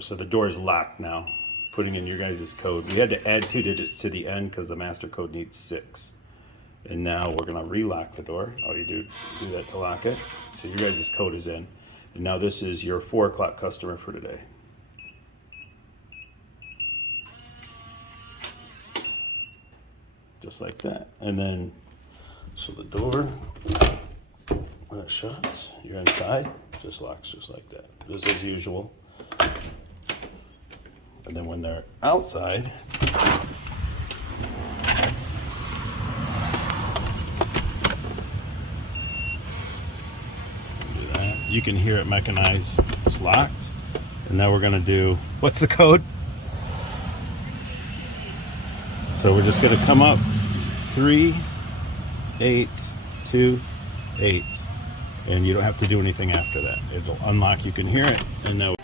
So the door is locked now. Putting in your guys' code. We had to add 2 digits to the end because the master code needs 6. And now we're gonna relock the door. All you do that to lock it. So your guys' code is in. And now this is your 4 o'clock customer for today. Just like that. And then, so the door, when it shuts, you're inside, just locks just like that. Just as usual. And then when they're outside, do that. You can hear it mechanize. It's locked. And now we're gonna do, what's the code? So we're just gonna come up 3828, and you don't have to do anything after that. It'll unlock. You can hear it, and now.